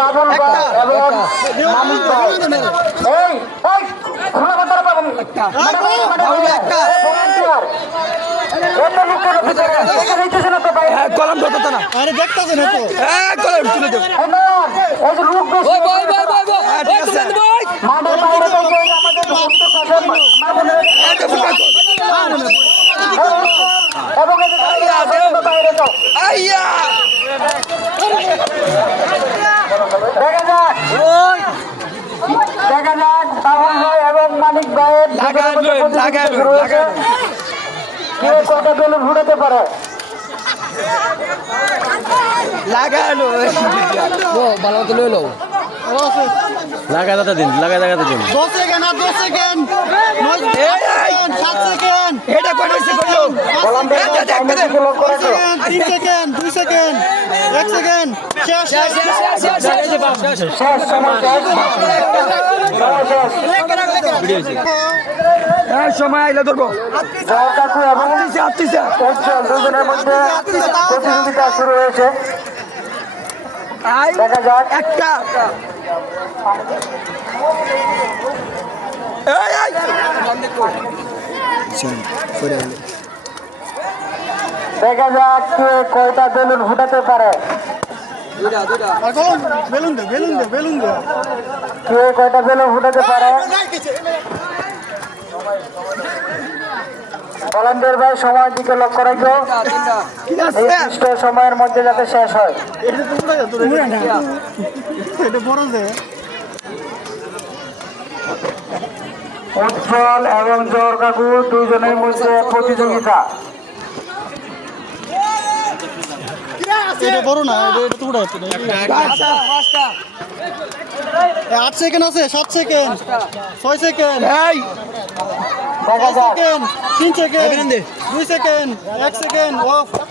বাবুল এবং মানিক এই এই খোলা কথা পাবেন কলম কত না আরে দেখতেছে না তো হ্যাঁ কলম তুলে দেব। এই যে লোক বেশি ওই বই বই বই হ্যাঁ, ঠিক আছে। মাঠের বাইরে থেকে আমাদের ভক্ত শাসন মামুনের এবং এই যে বাইরে তো আইয়া। দেখা যাক। যাক বাবুল ভাই এবং ভাইয়ের বেলুন ফুটাতে পারে? লাগালো ভালো দাদা দিন দিন। সেকেন্ড আর দশ সেকেন্ড। সেকেন্ড সাত সেকেন্ড। এটা কত হইছে কইলো সেকেন্ড। এক সেকেন্ড শেষ শেষ শেষ শেষ শেষ সময় আইলে ধরবো দুজনের মধ্যে প্রতিযোগিতা শুরু হয়েছে দেখা যাক একটা দেখা যাক কে কয়টা বেলুন ফুটাতে পারে। বেলুন দে বেলুন দে বেলুন দে। কে কয়টা বেলুন ফুটাতে পারে? কলম্বিয়ার ভাই সময়ের দিকে লক্ষ্য রাখো ঠিক এই নির্দিষ্ট সময়ের মধ্যে যাতে শেষ হয়। উজ্জ্বল এবং জোর কাকু দুইজনের মধ্যে প্রতিযোগিতা। এটা বড় না এটা এটা তো পুরো হচ্ছে আট সেকেন্ড আছে সাত সেকেন্ড ছয় সেকেন্ড সেকেন্ড তিন সেকেন্ড দুই সেকেন্ড এক সেকেন্ড অফ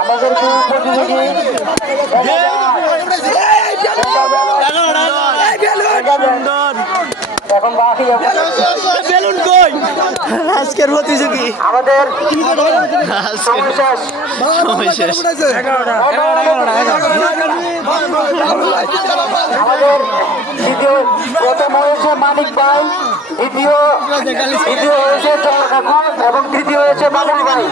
আমাদের প্রতিযোগী এখন বাকি বেলুন কই? আজকের প্রতিযোগী। আমাদের দ্বিতীয় প্রথম হয়েছে মানিক ভাই দ্বিতীয় দ্বিতীয় হয়েছে চর কাকু এবং তৃতীয় হয়েছে বাবুল ভাই।